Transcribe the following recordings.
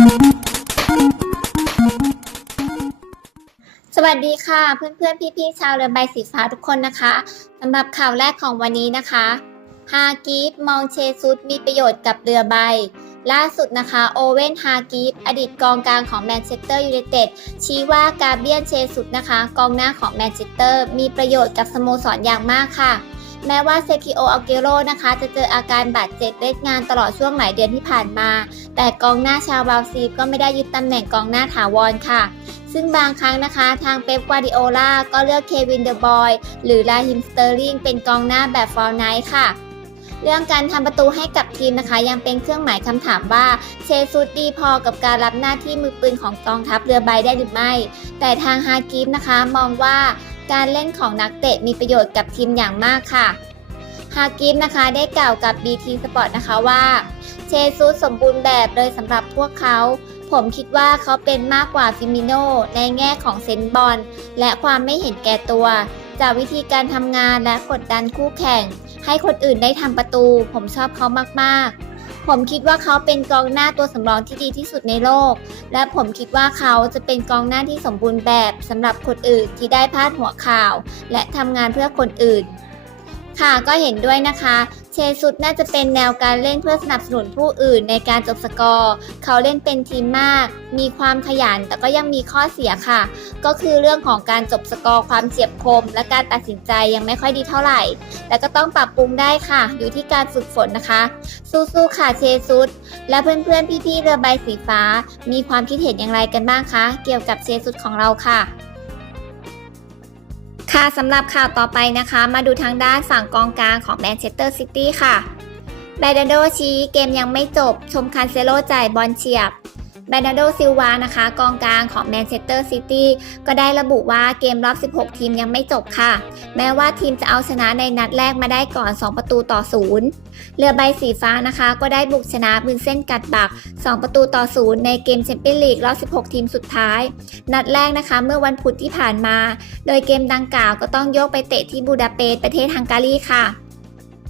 สวัสดีค่ะเพื่อนๆพี่ๆชาวเรือใบสีฟ้าทุกคนนะคะสำหรับข่าวแรกของวันนี้นะคะฮากีฟมองเชซุดมีประโยชน์กับเรือใบ ล่าสุดนะคะโอเวนฮากีฟอดีตกองกลางของแมนเชสเตอร์ยูไนเต็ดชี้ว่ากาเบียนเชซุดนะคะ กองหน้าของแมนเชสเตอร์มีประโยชน์กับสโมสรอย่างมากค่ะ แม้ว่าเซคิโออัลเกโรนะคะ จะเจออาการบาดเจ็บเล่นงานตลอดช่วงหลายเดือนที่ผ่านมา แต่กองหน้าชาวบราซิลก็ไม่ได้ยึดตำแหน่งกองหน้าถาวรค่ะ ซึ่งบางครั้งนะคะ ทางเป๊ปกวาดิโอลาก็เลือกเควินเดอะบอยหรือลาฮิมสเตอร์ลิงเป็นกองหน้าแบบฟอร์ไนท์ค่ะเรื่องการทำประตูให้กับทีมนะคะ ยังเป็นเครื่องหมายคำถามว่าเชซุดดีพอกับการรับหน้าที่มือปืนของกองทัพเรือใบได้หรือไม่ แต่ทางฮากิฟนะคะมองว่า การเล่นของนักเตะมีประโยชน์กับทีมอย่างมากค่ะ ฮากิฟนะคะได้กล่าวกับ BT Sport นะคะว่า เชซุดสมบูรณ์แบบเลยสำหรับพวกเขา ผมคิดว่าเขาเป็นมากกว่าฟิมิโนในแง่ของเซนบอลและความไม่เห็นแก่ตัว จากวิธีการทำงานและกดดันคู่แข่ง ให้คนอื่นได้ทำประตู ผมชอบเขามากๆ ผมคิดว่าเขาเป็นกองหน้าตัวสำรองที่ดีที่สุดในโลก และผมคิดว่าเขาจะเป็นกองหน้าที่สมบูรณ์แบบสำหรับคนอื่นที่ได้พาดหัวข่าว และทำงานเพื่อคนอื่น ค่ะก็เห็นด้วยนะคะ ซุดน่าจะเป็นแนวการเล่นเพื่อสนับสนุนผู้อื่นในการจบสกอร์ เขาเล่นเป็นทีมมาก มีความขยันแต่ก็ยังมีข้อเสียค่ะ ก็คือเรื่องของการจบสกอร์ความเฉียบคม และการตัดสินใจยังไม่ค่อยดีเท่าไหร่ แต่ก็ต้องปรับปรุงได้ค่ะ อยู่ที่การฝึกฝนนะคะ สู้ๆค่ะเชซุดและเพื่อนๆพี่ๆเรือใบสีฟ้า มีความคิดเห็นอย่างไรกันบ้างคะ เกี่ยวกับเชซุดของเราค่ะ ค่ะสำหรับข่าวต่อไปนะคะ มาดูทางด้านฝั่งกองกลางของแมนเชสเตอร์ซิตี้ค่ะแบรนาโดชี้เกมยังไม่จบ ชมคันเซโลจ่ายบอลเฉียบ บรนาโดซิลวานะคะกองกลางของแมนเชสเตอร์ซิตี้ก็ได้ระบุว่าเกมรอบ 16 ทีมยังไม่จบค่ะ แม้ว่าทีมจะเอาชนะในนัดแรกมาได้ก่อน 2 ประตูต่อศูนย์เรือใบสีฟ้านะคะ ก็ได้บุกชนะบืนเส้นกัดบัก 2 ประตูต่อศูนย์ในเกมแชมเปี้ยนลีกรอบ 16 ทีมสุดท้าย นัดแรกนะคะ เมื่อวันพุธที่ผ่านมา โดยเกมดังกล่าวก็ต้องยกไปเตะที่บูดาเปสต์ประเทศฮังการีค่ะ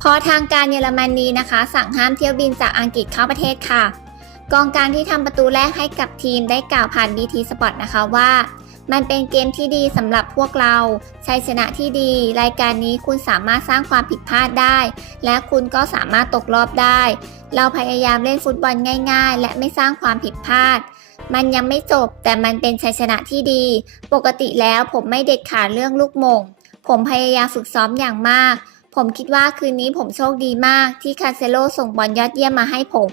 พอทางการเยอรมนีนะคะ สั่งห้ามเที่ยวบินจากอังกฤษเข้าประเทศค่ะ กองกลางที่ทำประตูแรกให้กับทีมได้กล่าวผ่าน BT Sport นะคะว่า มันเป็นเกมที่ดีสำหรับพวกเราชัยชนะที่ดี รายการนี้คุณสามารถสร้างความผิดพลาดได้ และคุณก็สามารถตกรอบได้ เราพยายามเล่นฟุตบอลง่าย ๆ และไม่สร้างความผิดพลาด มันยังไม่จบแต่มันเป็นชัยชนะที่ดี ปกติแล้วผมไม่เด็ดขาดเรื่องลูกมง ผมพยายามฝึกซ้อมอย่างมาก ผมคิดว่าคืนนี้ผมโชคดีมากที่คาเซโลส่งบอลยอดเยี่ยมมาให้ผม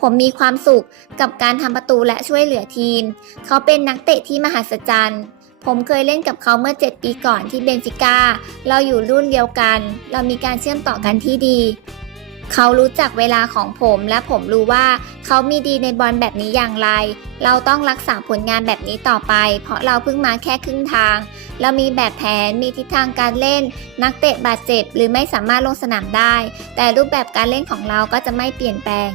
ผมมีความสุขกับการทำประตูและช่วยเหลือทีม เขาเป็นนักเตะที่มหัศจรรย์ ผมเคยเล่นกับเขาเมื่อ 7 ปีก่อนที่เบนฟิก้า เราอยู่รุ่นเดียวกัน เรามีการเชื่อมต่อกันที่ดี เขารู้จักเวลาของผมและผมรู้ว่าเขามีดีในบอลแบบนี้อย่างไร เราต้องรักษาผลงานแบบนี้ต่อไป เพราะเราเพิ่งมาแค่ครึ่งทาง เรามีแบบแผน มีทิศทางการเล่น นักเตะบาดเจ็บ หรือไม่สามารถลงสนามได้ แต่รูปแบบการเล่นของเราก็จะไม่เปลี่ยนแปลง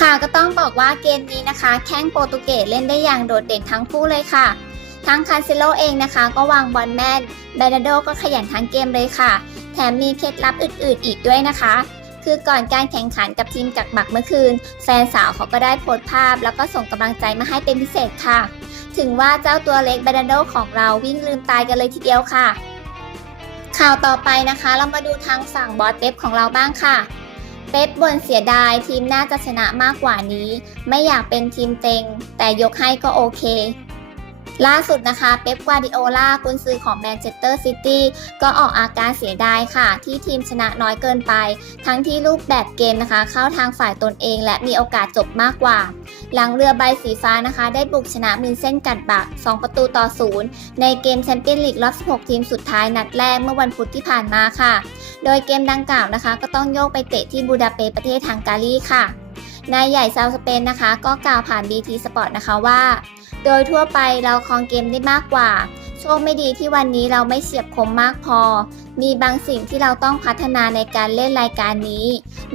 ค่ะก็ต้องบอกว่าเกมนี้นะคะ แข้งโปรตุเกสเล่นได้อย่างโดดเด่นทั้งคู่เลยค่ะ ทั้งคาเซโลเองนะคะ ก็วางบอลแม่นเบรนาโดก็ขยันทั้งเกมเลยค่ะ แถมมีเคล็ดลับอื่นๆ อีกด้วยนะคะ คือก่อนการแข่งขันกับทีมกักหมักเมื่อคืน แฟนสาวเขาก็ได้โพสต์ภาพ แล้วก็ส่งกำลังใจมาให้เป็นพิเศษค่ะ ถึงว่าเจ้าตัวเล็กเบรนาโดของเราวิ่งลืมตายกันเลยทีเดียวค่ะ ข่าวต่อไปนะคะ เรามาดูทางฝั่งบอสเป๊ปของเราบ้างค่ะเป๊ปบ่นเสียดายทีมน่าจะชนะมากกว่านี้ ไม่อยากเป็นทีมเต็ง แต่ยกให้ก็โอเค ล่าสุดนะคะเป๊ปกวาดิโอลากุนซือของแมนเชสเตอร์ซิตี้ก็ออกอาการเสียดายค่ะ ที่ทีมชนะน้อยเกินไป ทั้งที่รูปแบบเกมนะคะ เข้าทางฝ่ายตนเองและมีโอกาสจบมากกว่า หลังเรือใบสีฟ้านะคะ ได้บุกชนะมินเส้นกัดบัก 2 ประตูต่อศูนย์ในเกมแชมเปี้ยนลีกรอบ 16 ทีมสุดท้ายนัดแรกเมื่อวันพุธที่ผ่านมาค่ะ โดยเกมดังกล่าวนะคะ ก็ต้องโยกไปเตะที่บูดาเปสต์ประเทศฮังการีค่ะนายใหญ่ชาวสเปนนะคะ ก็กล่าวผ่าน BT Sport นะคะว่า โดยทั่วไปเราครองเกมได้มากกว่า โชคไม่ดีที่วันนี้เราไม่เฉียบคมมากพอ มีบางสิ่งที่เราต้องพัฒนาในการเล่นรายการนี้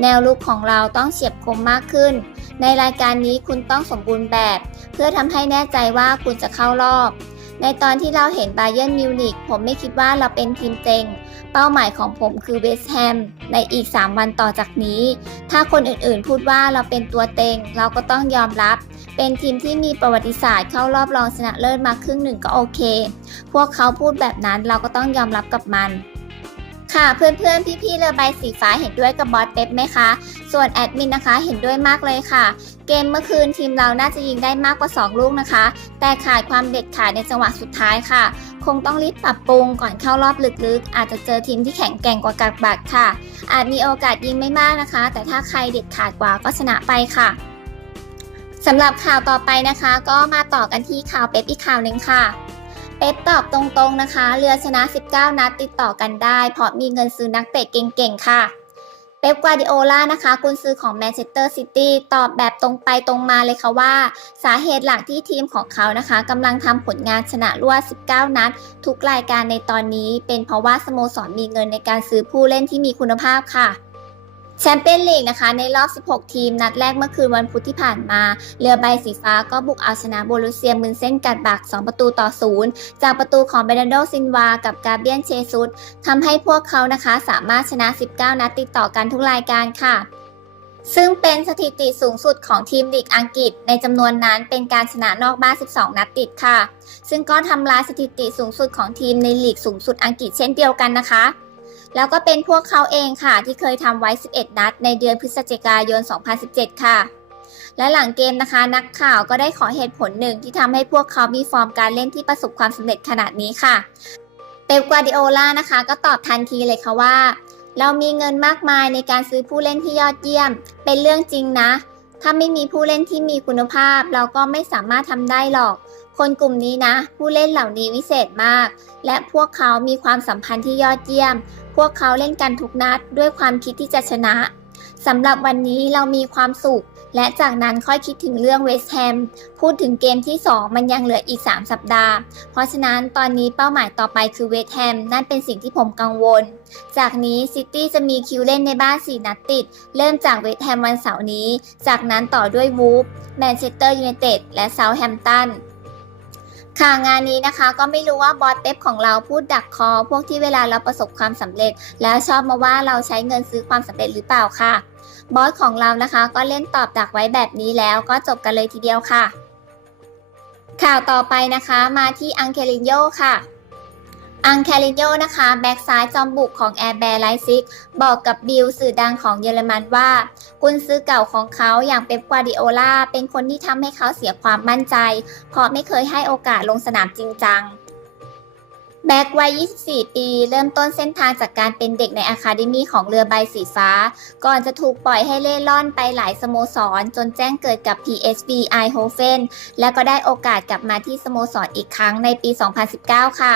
แนวลุกของเราต้องเฉียบคมมากขึ้น ในรายการนี้คุณต้องสมบูรณ์แบบ เพื่อทำให้แน่ใจว่าคุณจะเข้ารอบ ในตอนที่เราเห็นบาเยิร์นมิวนิกผมไม่คิดว่าเราเป็นทีมเต็ง เป้าหมายของผมคือเวสต์แฮมในอีก 3 วันต่อจากนี้ ถ้าคนอื่นๆ พูดว่าเราเป็นตัวเต็ง เราก็ต้องยอมรับ เป็นทีมที่มีประวัติศาสตร์เข้ารอบรองชนะเลิศมาครึ่งหนึ่งก็โอเค พวกเขาพูดแบบนั้นเราก็ต้องยอมรับกับมัน ค่ะเพื่อนๆพี่ๆเรือใบสีฟ้าเห็นด้วยกับบอสเป๊ปไหมคะ ส่วนแอดมินนะคะเห็นด้วยมากเลยค่ะ เกมเมื่อคืนทีมเราน่าจะยิงได้มากกว่า 2 ลูกนะคะ แต่ขาดความเด็ดขาดในจังหวะสุดท้ายค่ะ คงต้องรีบปรับปรุงก่อนเข้ารอบลึกๆ อาจจะเจอทีมที่แข็งแกร่งกว่ากักบักค่ะ อาจมีโอกาสยิงไม่มากนะคะ แต่ถ้าใครเด็ดขาดกว่าก็ชนะไปค่ะสำหรับข่าวต่อไปนะคะ ก็มาต่อกันที่ข่าวเป๊ปอีกข่าวหนึ่งค่ะ เป๊ปตอบตรงๆนะคะ เรือชนะ 19 นัดติดต่อกันได้ เพราะมีเงินซื้อนักเตะเก่งๆ ค่ะ เป๊ปกวาดิโอลานะคะกุนซือของแมนเชสเตอร์ซิตี้ตอบแบบตรงไปตรงมาเลยค่ะว่า สาเหตุหลักที่ทีมของเขานะคะกำลังทำผลงานชนะรวด 19 นัด ทุกรายการในตอนนี้ เป็นเพราะว่าสโมสรมีเงินในการซื้อผู้เล่นที่มีคุณภาพค่ะ แชมเปี้ยนลีกนะคะ ในรอบ 16 ทีม นัดแรกเมื่อคืนวันพุธที่ผ่านมา เรือใบสีฟ้าก็บุกเอาชนะโบลูเซียมืนเส้นกัดบัก 2 ประตูต่อ 0 จากประตูของเบรนโดซินวา กับกาเบียนเชซุสทำให้พวกเขานะคะสามารถชนะ 19 นัดติดต่อกันทุกรายการค่ะซึ่งเป็นสถิติสูงสุดของทีมลีกอังกฤษ ในจำนวนนั้นเป็นการชนะนอกบ้าน 12 นัดติดค่ะ ซึ่งก็ทำลายสถิติสูงสุดของทีมในลีกสูงสุดอังกฤษเช่นเดียวกันนะคะ แล้วก็เป็นพวกเขาเองค่ะ ที่เคยทำไว้ 11 นัด ในเดือนพฤศจิกายน 2017 ค่ะ และหลังเกมนะคะ นักข่าวก็ได้ขอเหตุผลหนึ่งที่ทำให้พวกเขามีฟอร์มการเล่นที่ประสบความสำเร็จขนาดนี้ค่ะเปปกวาดิโอลานะคะ ก็ตอบทันทีเลยค่ะว่า เรามีเงินมากมายในการซื้อผู้เล่นที่ยอดเยี่ยม เป็นเรื่องจริงนะ ถ้าไม่มีผู้เล่นที่มีคุณภาพ เราก็ไม่สามารถทำได้หรอก คนกลุ่มนี้นะ ผู้เล่นเหล่านี้วิเศษมาก และพวกเขามีความสัมพันธ์ที่ยอดเยี่ยม พวกเขาเล่นกันทุกนัดด้วยความคิดที่จะชนะ สำหรับวันนี้เรามีความสุข และจากนั้นค่อยคิดถึงเรื่องเวสต์แฮม พูดถึงเกมที่ 2 มันยังเหลืออีก 3 สัปดาห์ เพราะฉะนั้นตอนนี้เป้าหมายต่อไปคือเวสต์แฮม นั่นเป็นสิ่งที่ผมกังวล จากนี้ซิตี้จะมีคิวเล่นในบ้าน 4 นัดติด เริ่มจากเวสต์แฮมวันเสาร์นี้ จากนั้นต่อด้วยวูฟแมนเชสเตอร์ยูไนเต็ดและเซาท์แฮมป์ตันค่ะงานนี้นะคะก็ไม่รู้ว่าบอสเป๊ปของเราพูดดักคอ พวกที่เวลาเราประสบความสำเร็จ แล้วชอบมาว่าเราใช้เงินซื้อความสำเร็จหรือเปล่าค่ะ บอสของเรานะคะ ก็เล่นตอบดักไว้แบบนี้แล้วก็จบกันเลยทีเดียวค่ะ ข่าวต่อไปนะคะมาที่อังเคลินโยค่ะอังเคลินโยนะคะ แบ็กซ้ายจอมบุกของแอร์แบร์ไลซิก บอกกับบิลสื่อดังของเยอรมันว่า กุนซื้อเก่าของเขาอย่างเป๊ปกวาร์ดิโอลาเป็นคนที่ทำให้เขาเสียความมั่นใจ เพราะไม่เคยให้โอกาสลงสนามจริงจัง แบ็กวัย 24 ปี เริ่มต้นเส้นทางจากการเป็นเด็กในอะคาเดมีของเรือใบสีฟ้า ก่อนจะถูกปล่อยให้เล่ล่อนไปหลายสโมสร จนแจ้งเกิดกับ PSV Eindhoven และก็ได้โอกาสกลับมาที่สโมสรอีกครั้งในปี 2019 ค่ะ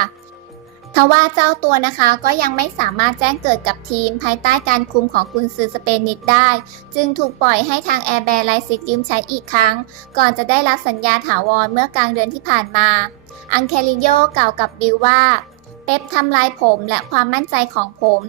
ทว่าเจ้าตัวนะคะก็ยังไม่สามารถแจ้งเกิดกับทีม ภายใต้การคุมของกุนซือสเปนิดได้ จึงถูกปล่อยให้ทางแอร์แบร์ไลซิกยืมใช้อีกครั้ง ก่อนจะได้รับสัญญาถาวรเมื่อกลางเดือนที่ผ่านมา อังเคลิโยกล่าวกับบิลว่า เป๊ปทำลายผมและความมั่นใจของผม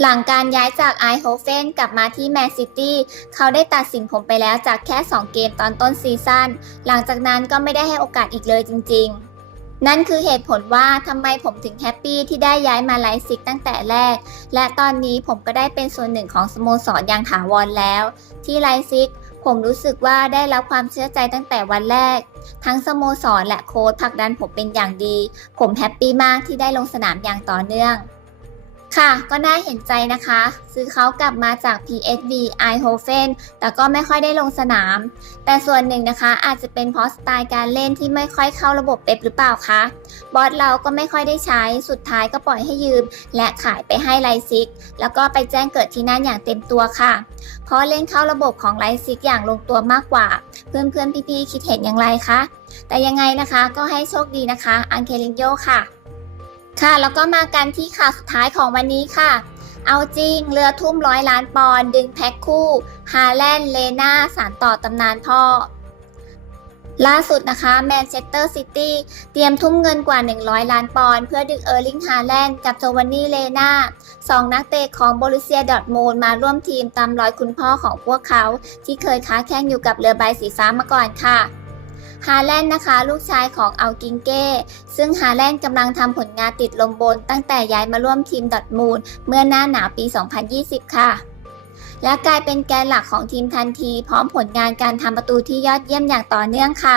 หลังการย้ายจากไอโฮเฟนกลับมาที่แมนซิตี้เขาได้ตัดสินผมไปแล้วจากแค่ 2 เกมตอนต้นซีซั่นหลังจากนั้นก็ไม่ได้ให้โอกาสอีกเลยจริง ๆ นั่นคือเหตุผลว่าทำไมผมถึงแฮปปี้ที่ได้ย้ายมาไลฟ์ซิกตั้งแต่แรก และตอนนี้ผมก็ได้เป็นส่วนหนึ่งของสโมสรอย่างถาวรแล้ว ที่ไลฟ์ซิกผมรู้สึกว่าได้รับความเชื่อใจตั้งแต่วันแรก ทั้งสโมสรและโค้ชผลักดันผมเป็นอย่างดี ผมแฮปปี้มากที่ได้ลงสนามอย่างต่อเนื่อง ค่ะก็น่าเห็นใจนะคะ ซื้อเขากลับมาจาก PSV Eindhoven แต่ก็ไม่ค่อยได้ลงสนาม แต่ส่วนหนึ่งนะคะอาจจะเป็นเพราะสไตล์การเล่นที่ไม่ค่อยเข้าระบบเป๊ปหรือเปล่าคะ บอสเราก็ไม่ค่อยได้ใช้ สุดท้ายก็ปล่อยให้ยืม และขายไปให้ไลซิก แล้วก็ไปแจ้งเกิดที่นั่นอย่างเต็มตัวค่ะ เพราะเล่นเข้าระบบของไลซิกอย่างลงตัวมากกว่า เพื่อนๆพี่ๆคิดเห็นอย่างไรคะ แต่ยังไงนะคะก็ให้โชคดีนะคะ อังเคลินโยค่ะ ค่ะ แล้วก็มากันที่ข่าวสุดท้ายของวันนี้ค่ะ เอาจริง เรือทุ่มร้อยล้านปอนด์ดึงแพ็คคู่ ฮาแลนด์ เลนาสารต่อตำนานพ่อ ล่าสุดนะคะแมนเชสเตอร์ซิตี้เตรียมทุ่มเงินกว่า 100 ล้านปอนด์เพื่อดึงเออร์ลิงฮาแลนด์กับโจวานนี่ เลนาสองนักเตะของโบรุเซียดอร์ทมูลมาร่วมทีมตามรอยคุณพ่อของพวกเขา ที่เคยค้าแข่งอยู่กับเรือใบสีฟ้ามาก่อนค่ะ ฮาแลนด์นะคะ ลูกชายของอัลกิงเก้ ซึ่งฮาแลนด์กำลังทำผลงานติดลมบน ตั้งแต่ย้ายมาร่วมทีมดอทมูลเมื่อหน้าหนาวปี 2020 ค่ะ และกลายเป็นแกนหลักของทีมทันที พร้อมผลงานการทำประตูที่ยอดเยี่ยมอย่างต่อเนื่องค่ะ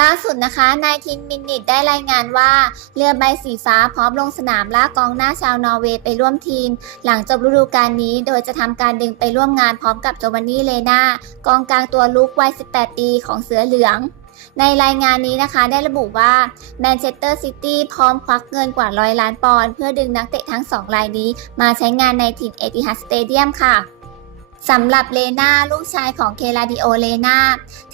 ล่าสุดนะคะนายทินมินนิตได้รายงานว่าเรือใบสีฟ้าพร้อมลงสนามล่ากองหน้าชาวนอร์เวย์ไปร่วมทีม หลังจบฤดูกาลนี้โดยจะทำการดึงไปร่วมงานพร้อมกับโจวานนี่เลนากองกลางตัวลุกวัย 18 ปีของเสือเหลือง ในรายงานนี้นะคะได้ระบุว่าแมนเชสเตอร์ซิตี้พร้อมควักเงินกว่าร้อยล้านปอนด์เพื่อดึงนักเตะทั้งสองรายนี้ มาใช้งานในถิ่นเอติฮัดสเตเดียมค่ะ สำหรับเลนาลูกชายของเคลาดิโอเลนา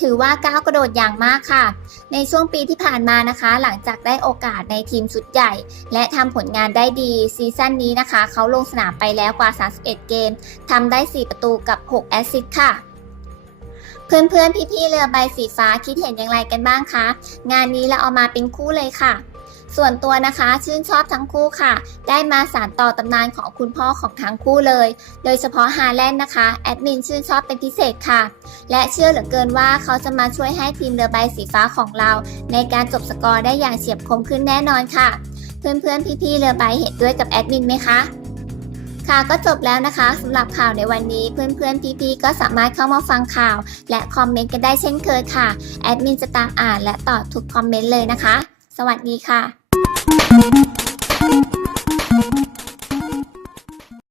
ถือว่าก้าวกระโดดอย่างมากค่ะ ในช่วงปีที่ผ่านมานะคะ หลังจากได้โอกาสในทีมชุดใหญ่ และทำผลงานได้ดีซีซั่นนี้นะคะ เขาลงสนามไปแล้วกว่า 31 เกมทำได้ 4 ประตูกับ 6 แอสซิสต์ค่ะเพื่อนๆ พี่ๆ เรือใบสีฟ้าคิดเห็นอย่างไรกันบ้างคะ งานนี้เราเอามาเป็นคู่เลยค่ะ ส่วนตัวนะคะชื่นชอบทั้งคู่ค่ะ ได้มาสานต่อตำนานของคุณพ่อของทั้งคู่เลย โดยเฉพาะฮาแลนด์นะคะ แอดมินชื่นชอบเป็นพิเศษค่ะ และเชื่อเหลือเกินว่าเขาจะมาช่วยให้ทีมเรือใบสีฟ้าของเรา ในการจบสกอร์ได้อย่างเฉียบคมขึ้นแน่นอนค่ะ เพื่อนๆพี่ๆเรือใบเห็นด้วยกับแอดมินไหมคะค่ะก็จบแล้วนะคะสำหรับข่าวในวันนี้เพื่อนๆพี่ๆก็สามารถเข้ามาฟังข่าว และคอมเมนต์กันได้เช่นเคยค่ะ แอดมินจะตามอ่านและตอบทุกคอมเมนต์เลยนะคะ สวัสดีค่ะ Thank you.